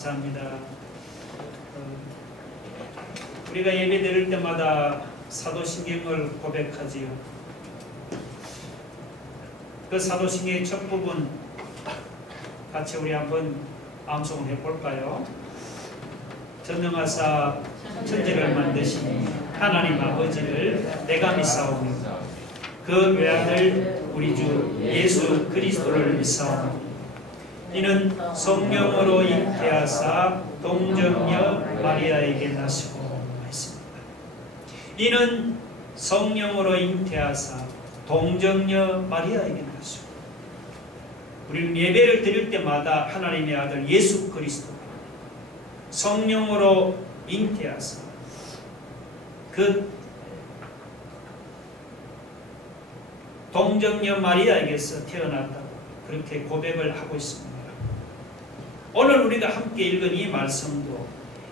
감사합니다. 우리가 예배 드릴 때마다 사도신경을 고백하지요. 그 사도신경의 첫 부분 같이 우리 한번 암송을 해볼까요? 전능하사 천지를 만드신 하나님 아버지를 내가 믿사오니 그 외아들 우리 주 예수 그리스도를 믿사오니 이는 성령으로 잉태하사 동정녀 마리아에게 나시고 했습니다. 이는 성령으로 잉태하사 동정녀 마리아에게 나시고, 우리는 예배를 드릴 때마다 하나님의 아들 예수 그리스도가 성령으로 잉태하사 그 동정녀 마리아에게서 태어났다고 그렇게 고백을 하고 있습니다. 오늘 우리가 함께 읽은 이 말씀도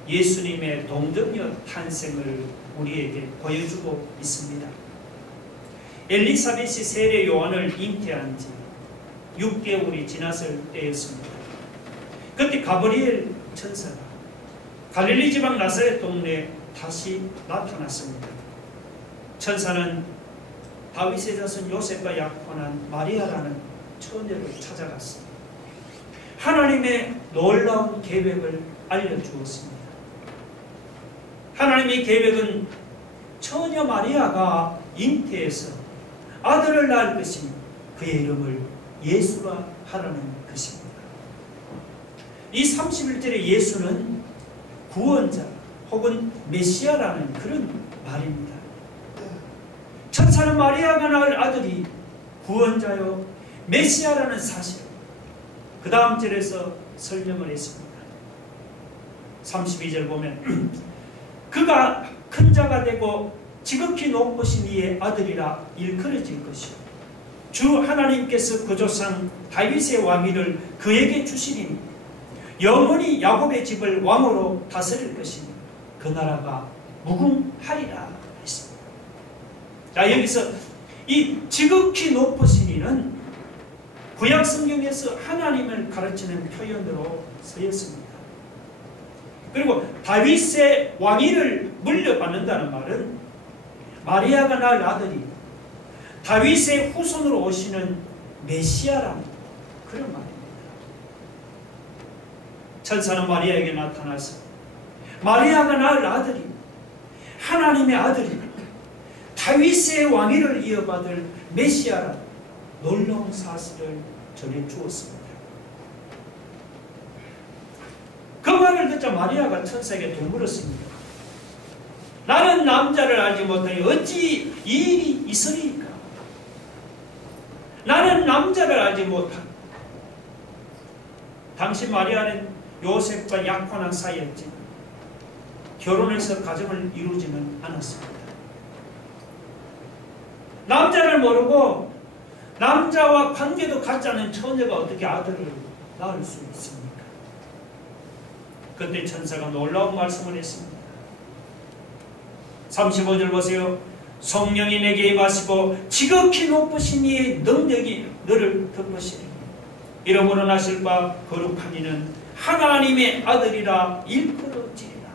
예수님의 동정녀 탄생을 우리에게 보여주고 있습니다. 엘리사벳이 세례 요한을 잉태한 지 6개월이 지났을 때였습니다. 그때 가브리엘 천사가 갈릴리 지방 나사렛 동네에 다시 나타났습니다. 천사는 다윗의 자손 요셉과 약혼한 마리아라는 처녀를 찾아갔습니다. 하나님의 놀라운 계획을 알려주었습니다. 하나님의 계획은 처녀 마리아가 잉태해서 아들을 낳을 것이니 그의 이름을 예수라 하라는 것입니다. 이 31절의 예수는 구원자 혹은 메시아라는 그런 말입니다. 천사는 마리아가 낳을 아들이 구원자요 메시아라는 사실, 그 다음 절에서 설명을 했습니다. 32절 보면 그가 큰 자가 되고 지극히 높으신 이의 아들이라 일컬어질 것이요 주 하나님께서 그 조상 다윗의 왕위를 그에게 주시리니 영원히 야곱의 집을 왕으로 다스릴 것이니 그 나라가 무궁하리라 했습니다. 자, 여기서 이 지극히 높으신 이는 구약 성경에서 하나님을 가르치는 표현으로 쓰였습니다. 그리고 다윗의 왕위를 물려받는다는 말은 마리아가 낳을 아들이 다윗의 후손으로 오시는 메시아라는 그런 말입니다. 천사는 마리아에게 나타나서 마리아가 낳을 아들이 하나님의 아들이 다윗의 왕위를 이어받을 메시아라는 놀라운 사실을 전해주었습니다. 그 말을 듣자 마리아가 천사에게 되물었습니다. 나는 남자를 알지 못하니 어찌 이 일이 있으리까? 나는 남자를 알지 못하니. 당시 마리아는 요셉과 약혼한 사이였지만 결혼해서 가정을 이루지는 않았습니다. 남자를 모르고 남자와 관계도 갖지 않은 처녀가 어떻게 아들을 낳을 수 있습니까? 그때 천사가 놀라운 말씀을 했습니다. 35절 보세요. 성령이 내게 임하시고 지극히 높으신 이의 능력이 너를 덮으시리니 이러므로 나실 바 거룩한 이는 하나님의 아들이라 일컬어지리라.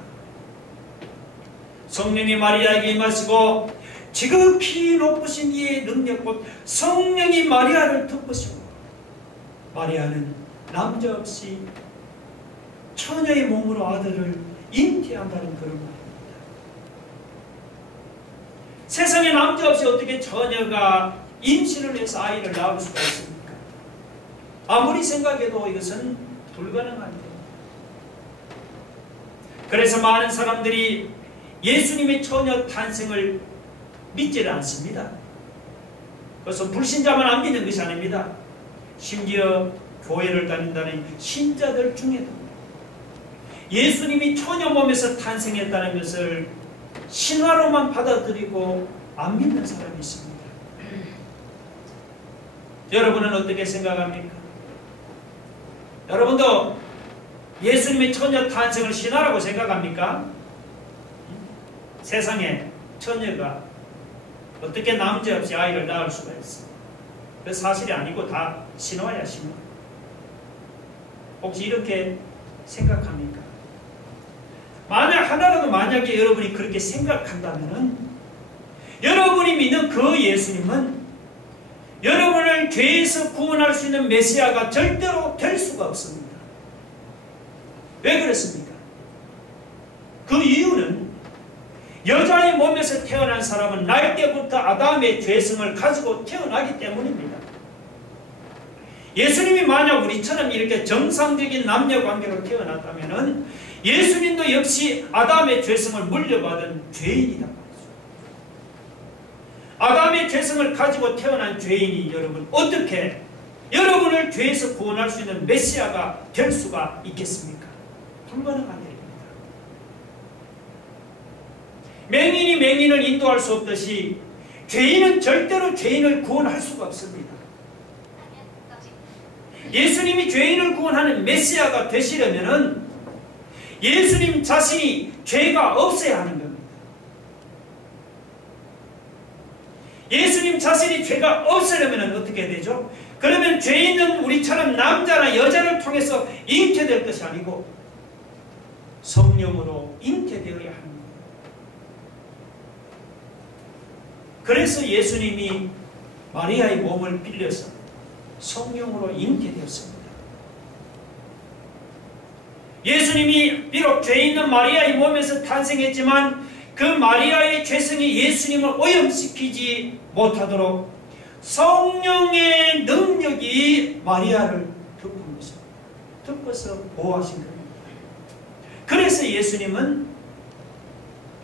성령이 마리아에게 임하시고 지극히 높으신 이의 능력 곧 성령이 마리아를 덮으시고 마리아는 남자 없이 처녀의 몸으로 아들을 잉태한다는 그런 말입니다. 세상에 남자 없이 어떻게 처녀가 임신을 해서 아이를 낳을 수가 있습니까? 아무리 생각해도 이것은 불가능합니다. 그래서 많은 사람들이 예수님의 처녀 탄생을 믿지를 않습니다. 그래서 불신자만 안 믿는 것이 아닙니다. 심지어 교회를 다닌다는 신자들 중에도 예수님이 처녀 몸에서 탄생했다는 것을 신화로만 받아들이고 안 믿는 사람이 있습니다. 여러분은 어떻게 생각합니까? 여러분도 예수님의 처녀 탄생을 신화라고 생각합니까? 세상에 처녀가 어떻게 남자 없이 아이를 낳을 수가 있어? 그 사실이 아니고 다 신화야, 신화. 혹시 이렇게 생각합니까? 하나라도 만약에 여러분이 그렇게 생각한다면은 여러분이 믿는 그 예수님은 여러분을 죄에서 구원할 수 있는 메시아가 절대로 될 수가 없습니다. 왜 그렇습니까? 그 이유는 여자의 몸에서 태어난 사람은 날 때부터 아담의 죄성을 가지고 태어나기 때문입니다. 예수님이 만약 우리처럼 이렇게 정상적인 남녀관계로 태어났다면 예수님도 역시 아담의 죄성을 물려받은 죄인이다 말이죠. 아담의 죄성을 가지고 태어난 죄인이 여러분 어떻게 여러분을 죄에서 구원할 수 있는 메시아가 될 수가 있겠습니까? 불가능한 일입니다. 맹인이 맹인을 인도할 수 없듯이 죄인은 절대로 죄인을 구원할 수가 없습니다. 예수님이 죄인을 구원하는 메시아가 되시려면 예수님 자신이 죄가 없어야 하는 겁니다. 예수님 자신이 죄가 없으려면 어떻게 되죠? 그러면 죄인은 우리처럼 남자나 여자를 통해서 잉태될 것이 아니고 성령으로 잉태되어야 합니다. 그래서 예수님이 마리아의 몸을 빌려서 성령으로 잉태되었습니다. 예수님이 비록 죄 있는 마리아의 몸에서 탄생했지만 그 마리아의 죄성이 예수님을 오염시키지 못하도록 성령의 능력이 마리아를 덮은 것입니다. 덮어서 보호하신 겁니다. 그래서 예수님은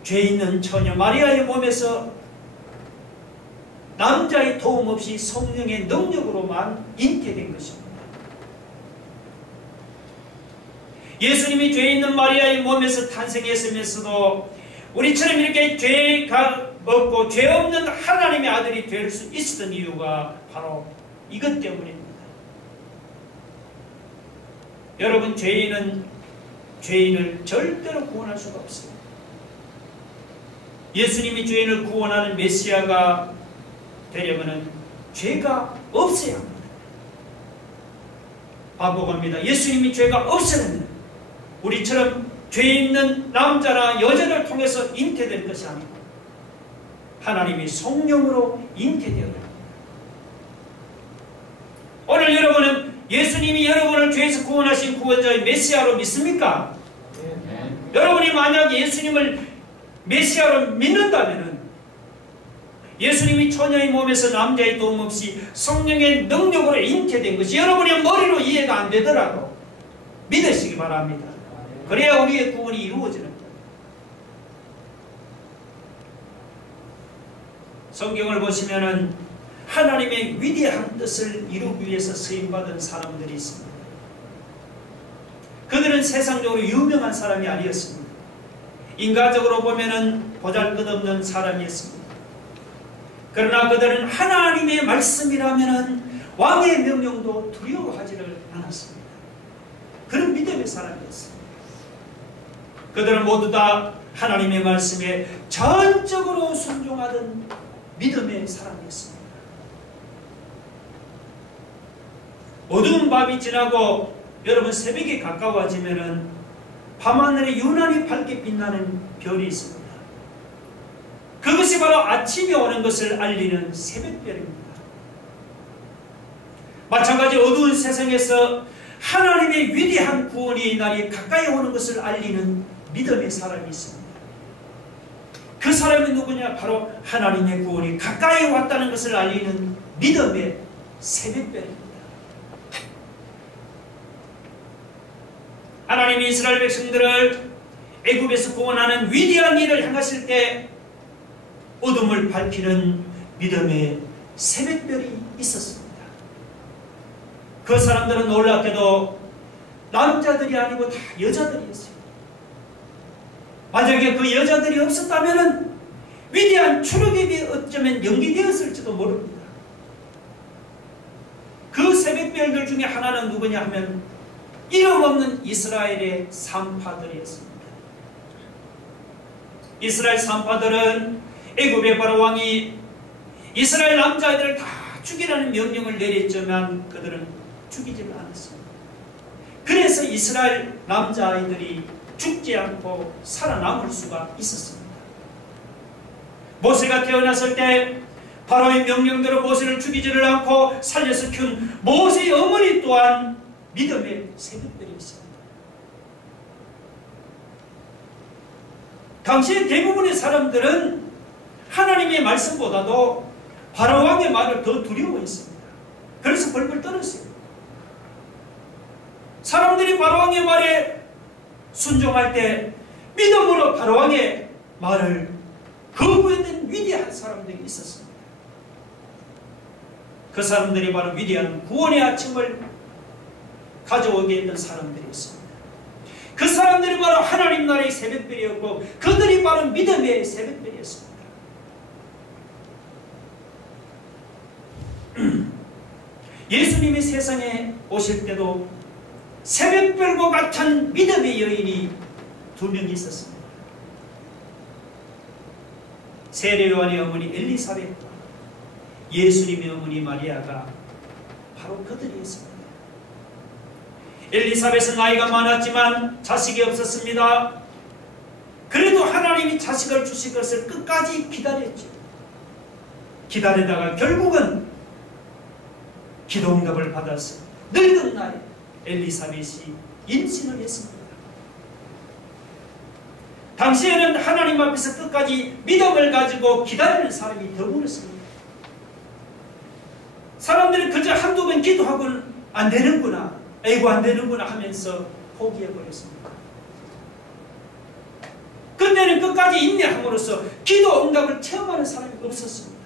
죄 있는 처녀 마리아의 몸에서 남자의 도움 없이 성령의 능력으로만 잉태된 것입니다. 예수님이 죄 있는 마리아의 몸에서 탄생했으면서도 우리처럼 이렇게 죄가 없고 죄 없는 하나님의 아들이 될 수 있었던 이유가 바로 이것 때문입니다. 여러분, 죄인은 죄인을 절대로 구원할 수가 없습니다. 예수님이 죄인을 구원하는 메시아가 되려면 죄가 없어야 합니다. 반복합니다. 예수님이 죄가 없으면 우리처럼 죄 있는 남자나 여자를 통해서 잉태될 것이 아니고 하나님이 성령으로 잉태되어야 합니다. 오늘 여러분은 예수님이 여러분을 죄에서 구원하신 구원자의 메시아로 믿습니까? 네. 여러분이 만약 예수님을 메시아로 믿는다면 예수님이 처녀의 몸에서 남자의 도움 없이 성령의 능력으로 잉태된 것이 여러분의 머리로 이해가 안 되더라도 믿으시기 바랍니다. 그래야 우리의 구원이 이루어지는 거예요. 성경을 보시면은 하나님의 위대한 뜻을 이루기 위해서 쓰임받은 사람들이 있습니다. 그들은 세상적으로 유명한 사람이 아니었습니다. 인간적으로 보면은 보잘것없는 사람이었습니다. 그러나 그들은 하나님의 말씀이라면은 왕의 명령도 두려워하지를 않았습니다. 그런 믿음의 사람이었습니다. 그들은 모두 다 하나님의 말씀에 전적으로 순종하던 믿음의 사람이었습니다. 어두운 밤이 지나고 여러분 새벽이 가까워지면은 밤하늘에 유난히 밝게 빛나는 별이 있습니다. 그것이 바로 아침이 오는 것을 알리는 새벽별입니다. 마찬가지 어두운 세상에서 하나님의 위대한 구원의 날이 가까이 오는 것을 알리는 믿음의 사람이 있습니다. 그 사람이 누구냐? 바로 하나님의 구원이 가까이 왔다는 것을 알리는 믿음의 새벽별입니다. 하나님이 이스라엘 백성들을 애굽에서 구원하는 위대한 일을 행하실 때 어둠을 밝히는 믿음의 새벽별이 있었습니다. 그 사람들은 놀랍게도 남자들이 아니고 다 여자들이었어요. 만약에 그 여자들이 없었다면 위대한 출애굽이 어쩌면 연기되었을지도 모릅니다. 그 새벽별들 중에 하나는 누구냐 하면 이름 없는 이스라엘의 산파들이었습니다. 이스라엘 산파들은 애굽의 바로 왕이 이스라엘 남자애들을 다 죽이라는 명령을 내렸지만 그들은 죽이지를 않았습니다. 그래서 이스라엘 남자아이들이 죽지 않고 살아남을 수가 있었습니다. 모세가 태어났을 때 바로의 명령대로 모세를 죽이지를 않고 살려서 키운 모세의 어머니 또한 믿음의 새벽별이었습니다. 당시에 대부분의 사람들은 하나님의 말씀보다도 바로왕의 말을 더 두려워했습니다. 그래서 벌벌 떨었어요. 사람들이 바로왕의 말에 순종할 때 믿음으로 바로왕의 말을 거부했던 위대한 사람들이 있었습니다. 그 사람들이 바로 위대한 구원의 아침을 가져오게 했던 사람들이었습니다. 그 사람들이 바로 하나님 나라의 새벽별이었고 그들이 바로 믿음의 새벽별이었습니다. 예수님이 세상에 오실 때도 새벽별과 같은 믿음의 여인이 2명이 있었습니다. 세례 요한의 어머니 엘리사벳과 예수님의 어머니 마리아가 바로 그들이었습니다. 엘리사벳은 나이가 많았지만 자식이 없었습니다. 그래도 하나님이 자식을 주실 것을 끝까지 기다렸죠. 기다리다가 결국은 기도 응답을 받아서 늙은 나이 엘리사벳이 임신을 했습니다. 당시에는 하나님 앞에서 끝까지 믿음을 가지고 기다리는 사람이 드물었습니다. 사람들이 그저 한두 번 기도하고는 안 되는구나, 아이고 안 되는구나 하면서 포기해버렸습니다. 그때는 끝까지 인내함으로써 기도 응답을 체험하는 사람이 없었습니다.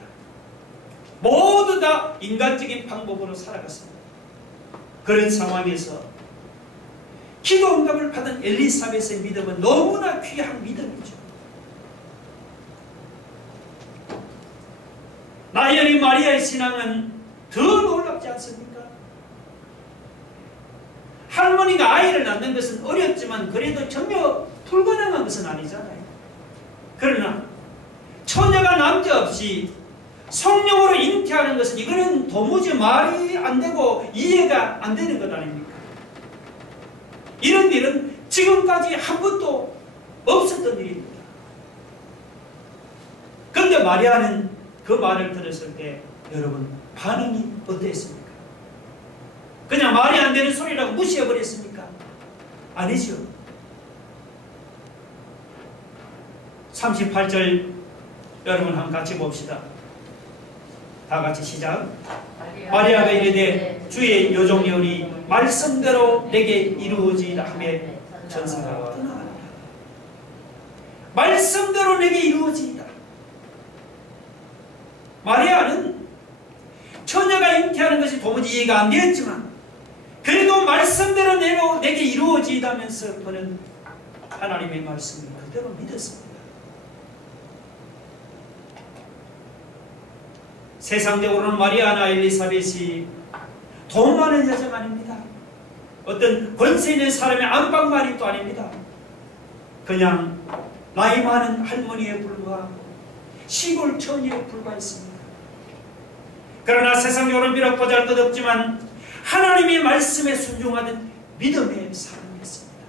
모두 다 인간적인 방법으로 살아갔습니다. 그런 상황에서 기도 응답을 받은 엘리사벳의 믿음은 너무나 귀한 믿음이죠. 나열이 마리아의 신앙은 더 놀랍지 않습니까? 할머니가 아이를 낳는 것은 어렵지만 그래도 전혀 불가능한 것은 아니잖아요. 그러나 처녀가 남자 없이 성령으로 잉태하는 것은 이거는 도무지 말이 안 되고 이해가 안 되는 것 아닙니까? 이런 일은 지금까지 한 번도 없었던 일입니다. 그런데 마리아는 그 말을 들었을 때 여러분 반응이 어땠습니까? 그냥 말이 안 되는 소리라고 무시해버렸습니까? 아니죠. 38절 여러분 한번 같이 봅시다. 다 같이 시작. 마리아가 이르되 주의 요종여인이 말씀대로 내게 이루어지이다 하며 전사가 떠나가니라. 말씀대로 내게 이루어지이다. 마리아는 처녀가 잉태하는 것이 도무지 이해가 안 되었지만 그래도 말씀대로 내게 이루어지이다면서 그는 하나님의 말씀을 그대로 믿었습니다. 세상적으로는 마리아나 엘리사벳이 돈 많은 여자가 아닙니다. 어떤 권세 있는 사람의 안방마리도 아닙니다. 그냥 나이 많은 할머니에 불과하고 시골 처녀에 불과했습니다. 그러나 세상적으로는 비록 보잘것없지만 하나님의 말씀에 순종하던 믿음의 사람이었습니다.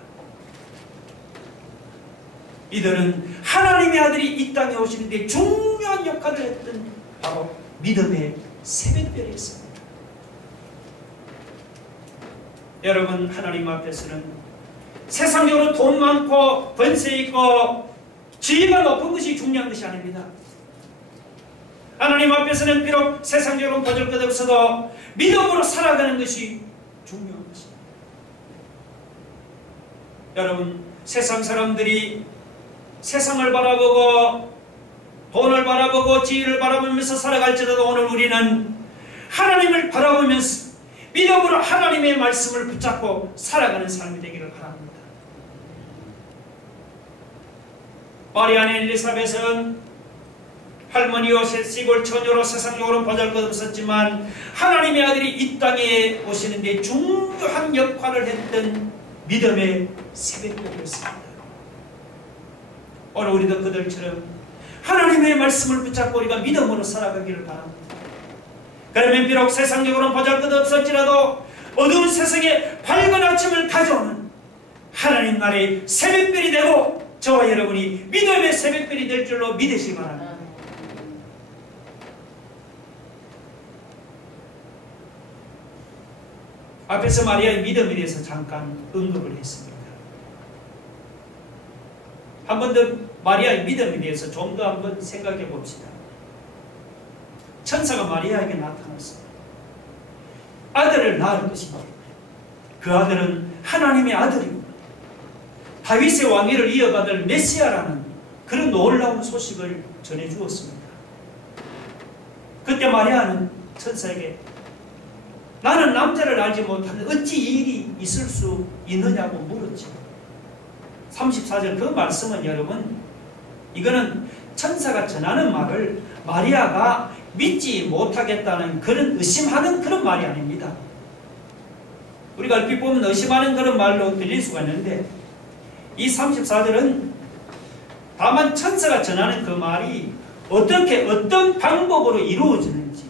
이들은 하나님의 아들이 이 땅에 오시는데 중요한 역할을 했던 바로 믿음의 새벽별이었습니다. 여러분 하나님 앞에서는 세상적으로 돈 많고 권세 있고 지위가 높은 것이 중요한 것이 아닙니다. 하나님 앞에서는 비록 세상적으로 보잘것없어도 믿음으로 살아가는 것이 중요한 것입니다. 여러분 세상 사람들이 세상을 바라보고 돈을 바라보고 지위를 바라보면서 살아갈지라도 오늘 우리는 하나님을 바라보면서 믿음으로 하나님의 말씀을 붙잡고 살아가는 삶이 되기를 바랍니다. 마리아나 엘리사벳은 할머니요 시골 처녀로 세상적으로 보잘것없었지만 하나님의 아들이 이 땅에 오시는데 중요한 역할을 했던 믿음의 새벽별이었습니다. 오늘 우리도 그들처럼 하나님의 말씀을 붙잡고 우리가 믿음으로 살아가기를 바랍니다. 그러면 비록 세상적으로는 보잘것없을지라도 어두운 세상에 밝은 아침을 가져오는 하나님 나라의 새벽별이 되고 저와 여러분이 믿음의 새벽별이 될 줄로 믿으시기 바랍니다. 앞에서 마리아의 믿음에 대해서 잠깐 언급을 했습니다. 한 번 더 마리아의 믿음에 대해서 좀 더 한번 생각해 봅시다. 천사가 마리아에게 나타났습니다. 아들을 낳을 것이다. 그 아들은 하나님의 아들이고 다윗의 왕위를 이어받을 메시아라는 그런 놀라운 소식을 전해주었습니다. 그때 마리아는 천사에게 나는 남자를 알지 못하는데 어찌 이 일이 있을 수 있느냐고 물었죠. 34절 그 말씀은 여러분 이거는 천사가 전하는 말을 마리아가 믿지 못하겠다는 그런 의심하는 그런 말이 아닙니다. 우리가 얼핏 보면 의심하는 그런 말로 들릴 수가 있는데 이 34절은 다만 천사가 전하는 그 말이 어떻게 어떤 방법으로 이루어지는지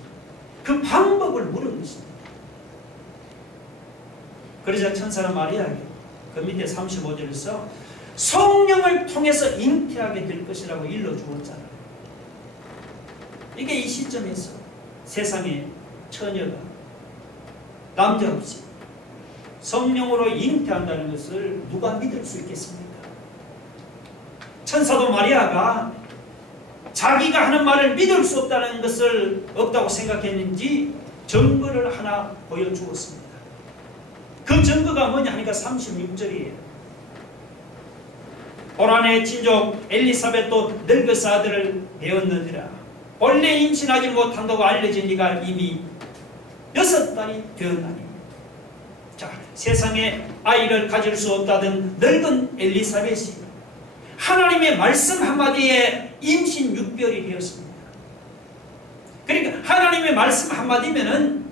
그 방법을 물은 것입니다. 그러자 천사는 마리아에게 그 밑에 35절에서 성령을 통해서 잉태하게 될 것이라고 일러주었잖아요. 이게 이 시점에서 세상에 처녀가 남자 없이 성령으로 잉태한다는 것을 누가 믿을 수 있겠습니까? 천사도 마리아가 자기가 하는 말을 믿을 수 없다는 것을 없다고 생각했는지 증거를 하나 보여주었습니다. 그 증거가 뭐냐 하니까 36절이에요. 호란의 친족 엘리사벳도 늙어서 아들을 배웠느니라. 본래 임신하지 못한다고 알려진 이가 이미 6달이 되었나니. 자, 세상에 아이를 가질 수 없다던 늙은 엘리사벳이 하나님의 말씀 한마디에 임신 6개월이 되었습니다. 그러니까 하나님의 말씀 한마디면은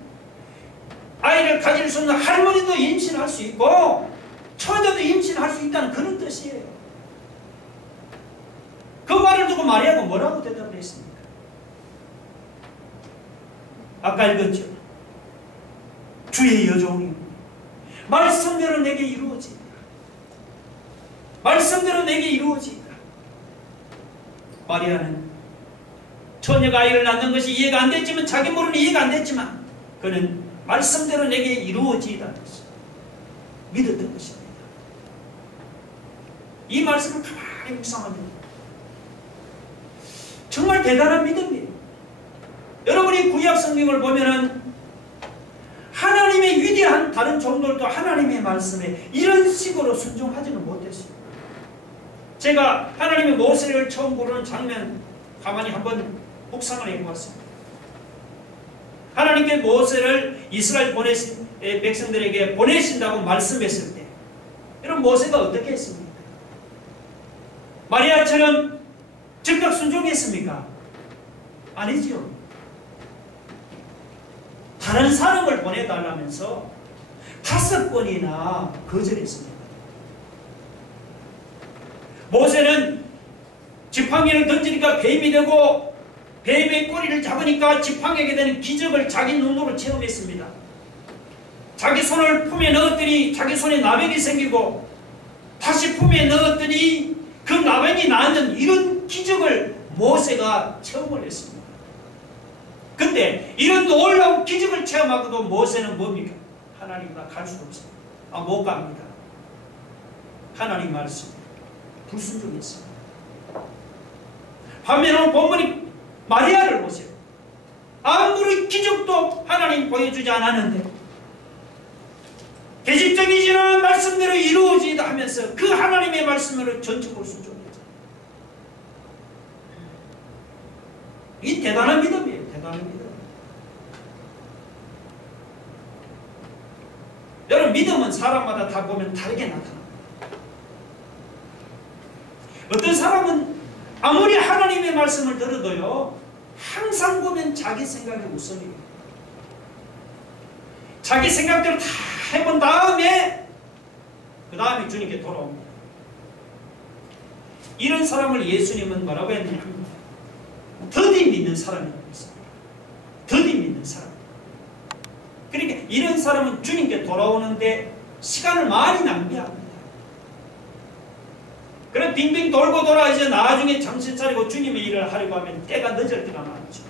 아이를 가질 수 없는 할머니도 임신할 수 있고 처녀도 임신할 수 있다는 그런 뜻이에요. 그 말을 두고 마리아가 뭐라고 대답을 했습니까? 아까 읽었죠. 주의 여종이 말씀대로 내게 이루어지리라. 말씀대로 내게 이루어지리라. 마리아는 처녀가 아이를 낳는 것이 이해가 안 됐지만 자기 모르는 이해가 안 됐지만 그는 말씀대로 내게 이루어지다는 것을 믿었던 것입니다. 이 말씀을 가만히 묵상하면 정말 대단한 믿음이에요. 여러분이 구약 성경을 보면은 하나님의 위대한 다른 종들도 하나님의 말씀에 이런 식으로 순종하지는 못했어요. 제가 하나님의 모세를 처음 부르는 장면 가만히 한번 묵상을 해보았습니다. 하나님께 모세를 이스라엘 백성들에게 보내신다고 말씀했을 때 여러분 모세가 어떻게 했습니까? 마리아처럼 즉각 순종했습니까? 아니죠. 다른 사람을 보내달라면서 5번이나 거절했습니다. 모세는 지팡이를 던지니까 뱀이 되고 뱀의 꼬리를 잡으니까 지팡이게 되는 기적을 자기 눈으로 체험했습니다. 자기 손을 품에 넣었더니 자기 손에 나병이 생기고 다시 품에 넣었더니 그 나병이 나는 이런 기적을 모세가 체험을 했습니다. 근데 이런 놀라운 기적을 체험하고도 모세는 뭡니까? 하나님과 갈 수가 없습니다. 못 갑니다. 하나님 말씀 불순종했습니다. 반면에 본문이 마리아를 보세요. 아무리 기적도 하나님 보여주지 않았는데 계집적이지는 말씀대로 이루어지다 하면서 그 하나님의 말씀으로 전적으로 순종했죠. 이 대단한 믿음이에요. 대단한 믿음. 여러분 믿음은 사람마다 다 보면 다르게 나타납니다. 어떤 사람은 아무리 하나님의 말씀을 들어도요 항상 보면 자기 생각이 우선이에요. 자기 생각대로 다 해본 다음에 그 다음에 주님께 돌아옵니다. 이런 사람을 예수님은 뭐라고 했느냐? 더디 믿는 사람이라고 했습니다. 더디 믿는 사람. 그러니까 이런 사람은 주님께 돌아오는데 시간을 많이 낭비합니다. 그래 빙빙 돌고 돌아 이제 나중에 정신 차리고 주님의 일을 하려고 하면 때가 늦을 때가 많죠.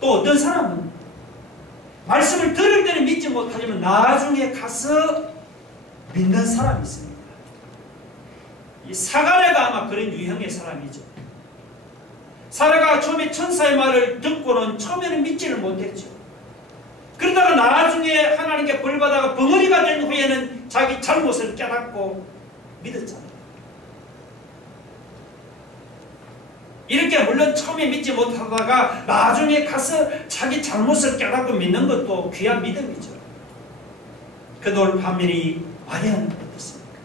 또 어떤 사람은 말씀을 들을 때는 믿지 못하지만 나중에 가서 믿는 사람이 있습니다. 이 사가랴가 아마 그런 유형의 사람이죠. 사라가 처음에 천사의 말을 듣고는 처음에는 믿지를 못했죠. 그러다가 나중에 하나님께 벌받아가 벙어리가 된 후에는 자기 잘못을 깨닫고 믿었잖아요. 이렇게 물론 처음에 믿지 못하다가 나중에 가서 자기 잘못을 깨닫고 믿는 것도 귀한 믿음이죠. 그들 반면에 마리아는 어떻습니까?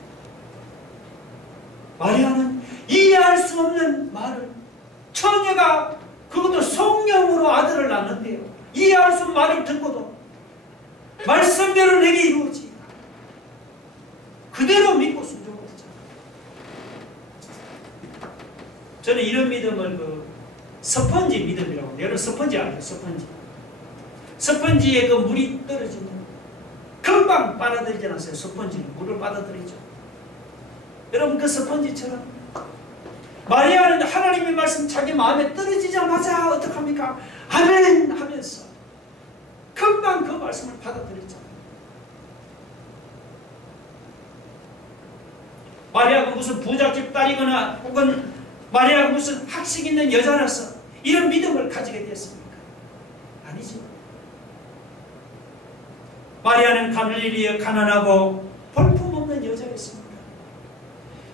마리아는 이해할 수 없는 말을, 처녀가 그것도 성령으로 아들을 낳는데요, 이해할 수 없는 말을 듣고도 말씀대로 내게 이루어지라 그대로 믿고 순종했잖아요. 저는 이런 믿음을 스펀지 믿음이라고 합니다. 여러분 스펀지 아세요? 스펀지에 그 물이 떨어지면 금방 빨아들이지 않았어요? 스펀지는 물을 빨아들이죠. 여러분 그 스펀지처럼 마리아는 하나님의 말씀 자기 마음에 떨어지자마자 어떡합니까? 아멘 하면서 금방 그 말씀을 받아들였잖아요. 마리아가 무슨 부잣집 딸이거나 혹은 마리아가 무슨 학식 있는 여자라서 이런 믿음을 가지게 됐습니까? 아니죠. 마리아는 갈릴리에 가난하고 볼품없는 여자였습니다.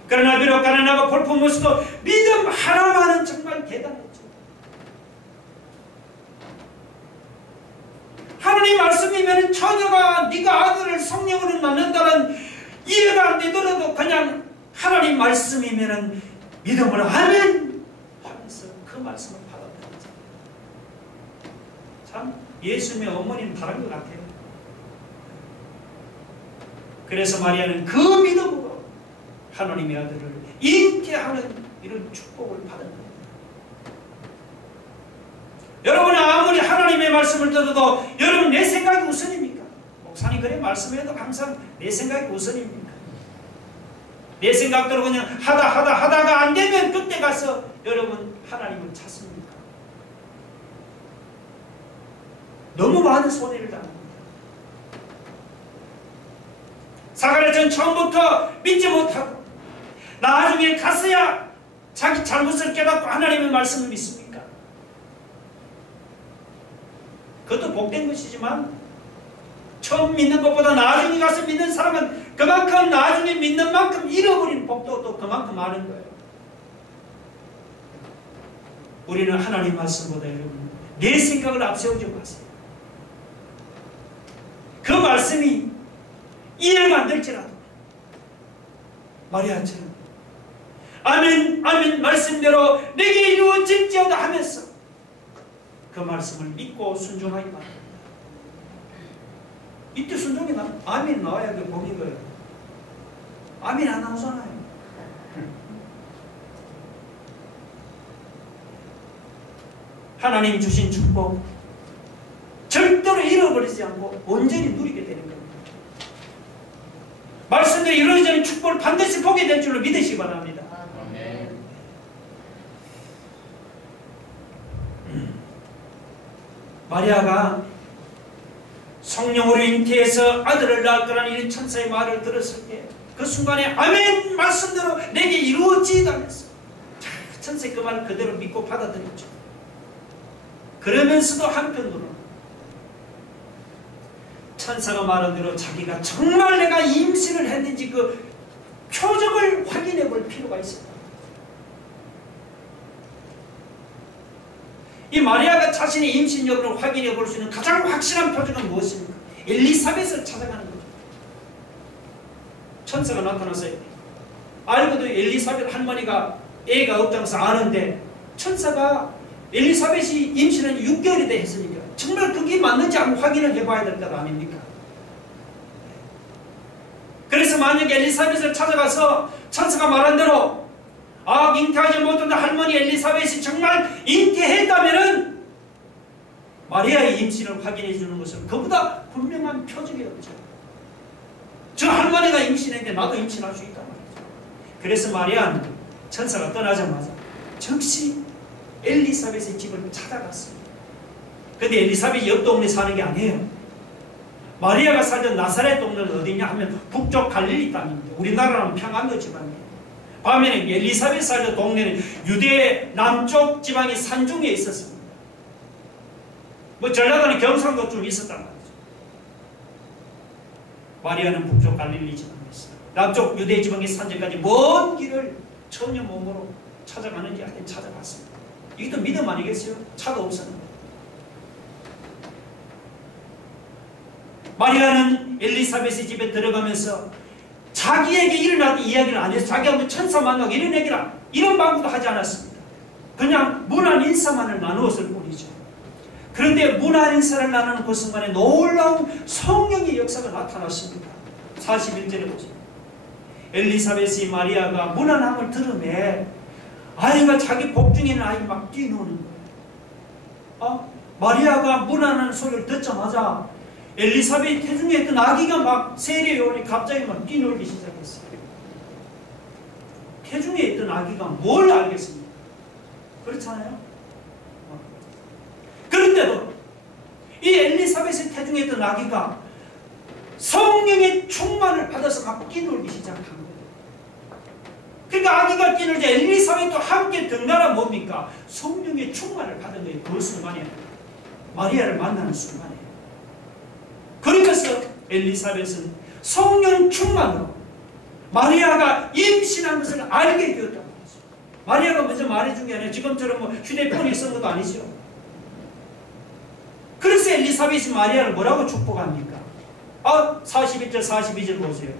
그러나 비록 가난하고 볼품없어도 믿음 하나만은 정말 대단했죠. 하나님 말씀이면 처녀가 네가 아들을 성령으로 낳는다는 이해가 안 되더라도 그냥 하나님 말씀이면 믿음으로 아멘 하면서 그 말씀을 받아들였죠. 참 예수님의 어머니는 다른 것 같아요. 그래서 마리아는 그 믿음으로 하나님의 아들을 잉태하는 이런 축복을 받은 겁니다. 여러분은 아무리 하나님의 말씀을 들어도 여러분 내 생각이 우선입니까? 목사님 그래 말씀해도 항상 내 생각이 우선입니까? 내 생각대로 그냥 하다가 안 되면 그때 가서 여러분 하나님을 찾습니까? 너무 많은 손해를 당합니다. 사가랴 전 처음부터 믿지 못하고 나중에 가서야 자기 잘못을 깨닫고 하나님의 말씀을 믿습니까? 그것도 복된 것이지만 처음 믿는 것보다 나중에 가서 믿는 사람은 그만큼 나중에 믿는 만큼 잃어버린 복도 또 그만큼 많은 거예요. 우리는 하나님 말씀보다 여러분 내 생각을 앞세우지 마세요. 그 말씀이 이해가 안 될지라도 마리아처럼 아멘 아멘 말씀대로 내게 이루어질지어다 하면서 그 말씀을 믿고 순종하기 바랍니다. 이때 순종이 아멘 나와야 그 복인 거예요. 아멘 안 나오잖아요. 하나님 주신 축복 절대로 잃어버리지 않고 온전히 누리게 되는 겁니다. 말씀대로 이루어지는 축복을 반드시 보게 될 줄로 믿으시기 바랍니다. 마리아가 성령으로 잉태해서 아들을 낳을 거라는 이런 천사의 말을 들었을 때 그 순간에 아멘 말씀대로 내게 이루어지다면서 천사의 그 말을 그대로 믿고 받아들였죠. 그러면서도 한편으로는 천사가 말한 대로 자기가 정말 내가 임신을 했는지 그 표적을 확인해 볼 필요가 있습니다. 이 마리아가 자신의 임신 여부를 확인해 볼 수 있는 가장 확실한 표적은 무엇입니까? 엘리사벳을 찾아가는 거죠. 천사가 나타나서 알고도 엘리사벳 할머니가 애가 없다면서 아는데 천사가 엘리사벳이 임신한 6개월이 돼 했으니까 정말 그게 맞는지 한번 확인을 해봐야 될 것 아닙니까? 그래서 만약에 엘리사벳을 찾아가서 천사가 말한 대로 잉태하지 못한 할머니 엘리사벳이 정말 잉태했다면은 마리아의 임신을 확인해 주는 것은 그보다 분명한 표적이 없죠. 저 할머니가 임신했는데 나도 임신할 수 있단 말이죠. 그래서 마리아는 천사가 떠나자마자 즉시 엘리사벳의 집을 찾아갔습니다. 근데 엘리사벳이 옆 동네 사는 게 아니에요. 마리아가 살던 나사렛 동네는 어디냐 하면 북쪽 갈릴리 땅입니다. 우리나라는 평안도 지방이에요. 반면에 엘리사벳 살던 동네는 유대 남쪽 지방의 산중에 있었습니다. 뭐 전라도는 경상도 좀 있었단 말이죠. 마리아는 북쪽 갈릴리 지방에 있어요. 남쪽 유대 지방의 산지까지 먼 길을 처녀 몸으로 찾아가는지 하여튼 찾아갔습니다. 이것도 믿음 아니겠어요? 차가 없었는데. 마리아는 엘리사벳의 집에 들어가면서 자기에게 일어났던 이야기를 안 해서 자기가 뭐 천사 만나고 이런 얘기라 이런 방법도 하지 않았습니다. 그냥 문안 인사만을 나누었을 뿐이죠. 그런데 문안 인사를 나누는 그 순간에 놀라운 성령의 역사가 나타났습니다. 41절에 보세요. 엘리사벳이 마리아가 문안함을 들으며 아이가 자기 복중에 있는 아이가 막 뛰노는 거예요. 마리아가 문안하는 소리를 듣자마자 엘리사벳 태중에 있던 아기가 막 세례요원이 갑자기 막 뛰놀기 시작했어요. 태중에 있던 아기가 뭘 알겠습니까? 그렇잖아요? 그런데도 이 엘리사벳의 태중에 있던 아기가 성령의 충만을 받아서 막 뛰놀기 시작한 거예요. 그러니까 아기가 뛰놀 때 엘리사벳도 함께 등나라 뭡니까? 성령의 충만을 받은 거예요. 그 순간에 마리아를 만나는 순간에. 그러면서 엘리사벳은 성령 충만으로 마리아가 임신한 것을 알게 되었다는 거죠. 마리아가 먼저 말해준 게 아니라 지금처럼 뭐 휴대폰이 쓴 것도 아니죠. 그래서 엘리사벳이 마리아를 뭐라고 축복합니까? 41절 42절 보세요.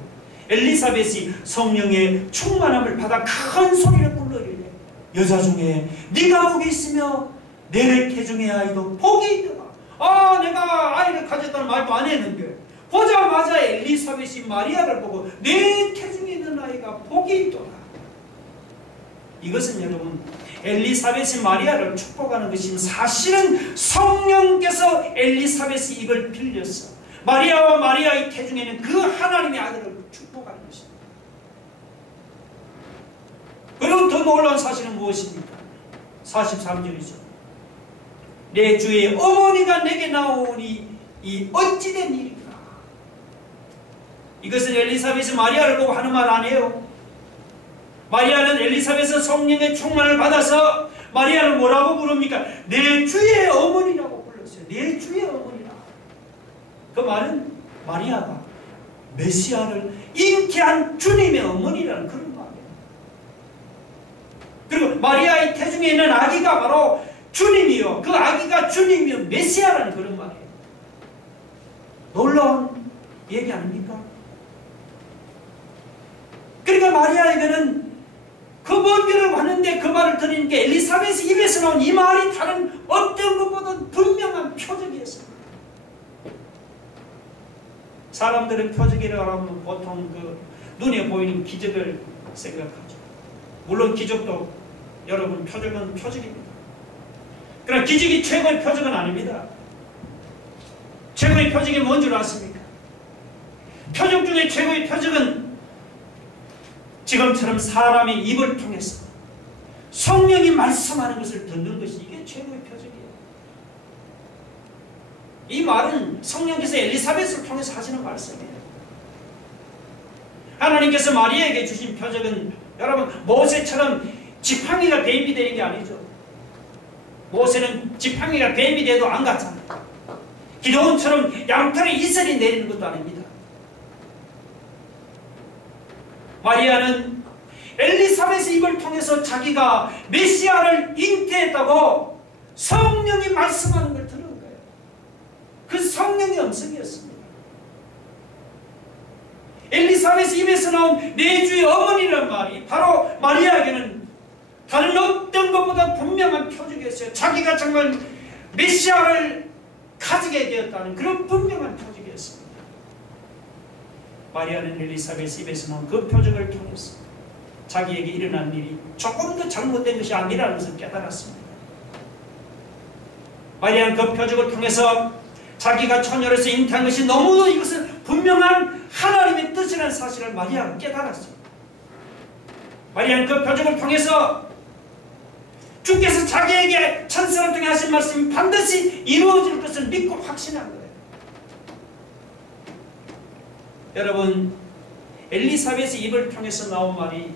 엘리사벳이 성령의 충만함을 받아 큰 소리를 불러이르되 여자 중에 네가 복이 있으며 내 태중의 아이도 복이 있도다. 내가 아이를 가졌다는 말도 안 했는데 보자마자 엘리사벳이 마리아를 보고 내 태중에 있는 아이가 복이 있도다. 이것은 여러분 엘리사벳이 마리아를 축복하는 것이면 사실은 성령께서 엘리사벳의 입을 빌려서 마리아와 마리아의 태중에는 그 하나님의 아들을 축복하는 것입니다. 그리고 더 놀라운 사실은 무엇입니까? 43절이죠. 내 주의 어머니가 내게 나오니 이 어찌된 일인가? 이것은 엘리사벳이 마리아를 보고 하는 말 아니에요. 마리아는 엘리사벳은 성령의 충만을 받아서 마리아를 뭐라고 부릅니까? 내 주의 어머니라고 불렀어요. 내 주의 어머니라. 그 말은 마리아가 메시아를 잉태한 주님의 어머니라는 그런 말이에요. 그리고 마리아의 태중에 있는 아기가 바로 주님이요. 그 아기가 주님이요. 메시아라는 그런 말이에요. 놀라운 얘기 아닙니까? 그러니까 마리아에게는 그 먼 길을 왔는데 그 말을 들으니까 엘리사벳의 입에서 나온 이 말이 다른 어떤 것보다 분명한 표적이었습니다. 사람들은 표적이라고 하면 보통 그 눈에 보이는 기적을 생각하죠. 물론 기적도 여러분 표적은 표적입니다. 그러나 기적이 최고의 표적은 아닙니다. 최고의 표적이 뭔 줄 아십니까? 표적 중에 최고의 표적은 지금처럼 사람의 입을 통해서 성령이 말씀하는 것을 듣는 것이 이게 최고의 표적이에요. 이 말은 성령께서 엘리사벳을 통해서 하시는 말씀이에요. 하나님께서 마리아에게 주신 표적은 여러분 모세처럼 지팡이가 뱀이 되는 게 아니죠. 모세는 지팡이가 뱀이 돼도 안 갔잖아요. 기도원처럼 양털에 이슬이 내리는 것도 아닙니다. 마리아는 엘리사벳의 입을 통해서 자기가 메시아를 잉태했다고 성령이 말씀하는 걸 들은 거예요. 그 성령의 음성이었습니다. 엘리사벳의 입에서 나온 내 주의 어머니라는 말이 바로 마리아에게는 다른 어떤 것보다 분명한 표적이었어요. 자기가 정말 메시아를 가지게 되었다는 그런 분명한 표적이었습니다. 마리아는 엘리사벳의 입에서 나온 그 표적을 통해서 자기에게 일어난 일이 조금 더 잘못된 것이 아니라는 것을 깨달았습니다. 마리아는 그 표적을 통해서 자기가 처녀로서 잉태한 것이 너무도 이것은 분명한 하나님의 뜻이라는 사실을 마리아가 깨달았어요. 마리아는 그 표적을 통해서 주께서 자기에게 천사를 통해 하신 말씀이 반드시 이루어질 것을 믿고 확신한 거예요. 여러분, 엘리사벳의 입을 통해서 나온 말이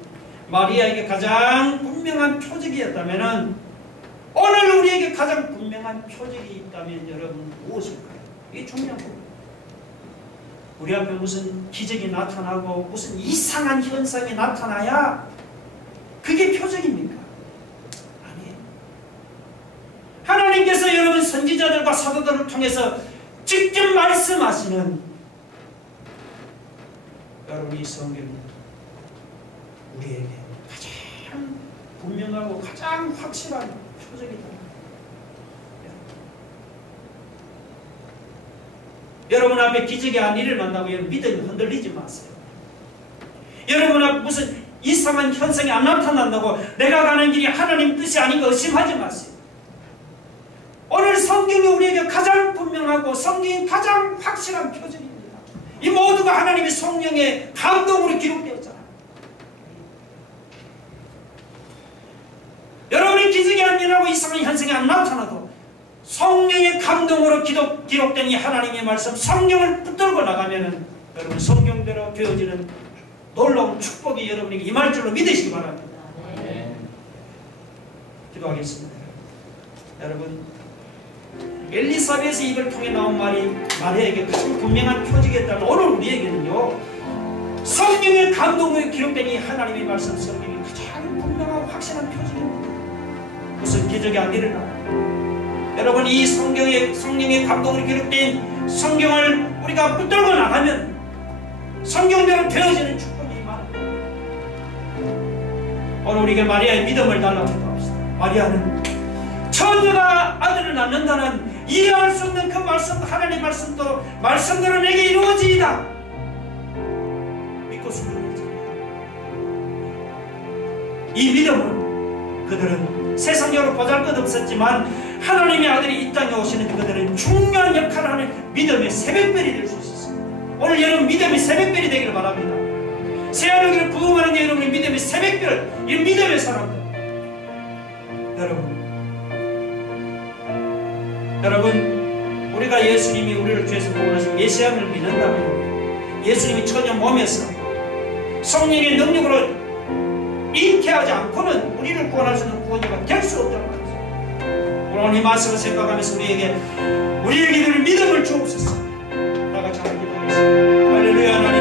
마리아에게 가장 분명한 표적이었다면 오늘 우리에게 가장 분명한 표적이 있다면 여러분 무엇일까요? 이게 중요한 거예요. 우리 앞에 무슨 기적이 나타나고 무슨 이상한 현상이 나타나야 그게 표적입니까? 아니에요. 하나님께서 여러분 선지자들과 사도들을 통해서 직접 말씀하시는 여러분 이 성경은 우리에게 가장 분명하고 가장 확실한 표적이다. 여러분 앞에 기적이 안 일어난다고 여러분 믿음이 흔들리지 마세요. 여러분 앞에 무슨 이상한 현상이 안 나타난다고 내가 가는 길이 하나님 뜻이 아닌 거 의심하지 마세요. 오늘 성경이 우리에게 가장 분명하고 성경이 가장 확실한 표적입니다. 이 모두가 하나님의 성령의 감동으로 기록되었잖아요. 여러분이 기적이 안 일어나고 이상한 현상이 안 나타나도 성령의 감동으로 기록된 이 하나님의 말씀 성경을 붙들고 나가면은 여러분 성경대로 되어지는 놀라운 축복이 여러분에게 임할 줄로 믿으시기 바랍니다. 네. 기도하겠습니다. 여러분 엘리사벳의 입을 통해 나온 말이 마리아에게 가장 분명한 표적이었다면 오늘 우리에게는요 성령의 감동으로 기록된 이 하나님의 말씀 성경이 가장 분명하고 확실한 표적입니다. 무슨 기적이 안 일어나 여러분 이 성령의 감동으로 기록된 성경을 우리가 붙들고 나가면 성경대로 되어지는 축복이 임합니다. 오늘 우리에게 마리아의 믿음을 달라고 합시다. 마리아는 처녀가 아들을 낳는다는 이해할 수 없는 그 말씀 하나님의 말씀도 말씀대로 내게 이루어지이다 믿고 순종했잖아요. 이 믿음은 그들은 세상적으로 보잘것없었지만 하나님의 아들이 이 땅에 오시는데 그들은 중요한 역할을 하는 믿음의 새벽별이 될 수 있었습니다. 오늘 여러분 믿음의 새벽별이 되기를 바랍니다. 새하늘을 부흥하는 여러분의 믿음의 새벽별 이 믿음의 사람들 여러분 우리가 예수님이 우리를 죄에서 구원하신 메시아를 믿는다면 예수님이 처녀 몸에서 성령의 능력으로 잉태하지 않고는 우리를 구원할 수 있는 구원자가 될 수 없다는 말이죠. 오늘 이 말씀을 생각하면서 우리에게 믿음을 주옵소서. 다 같이 기도하겠습니다. 할렐루야. 하나님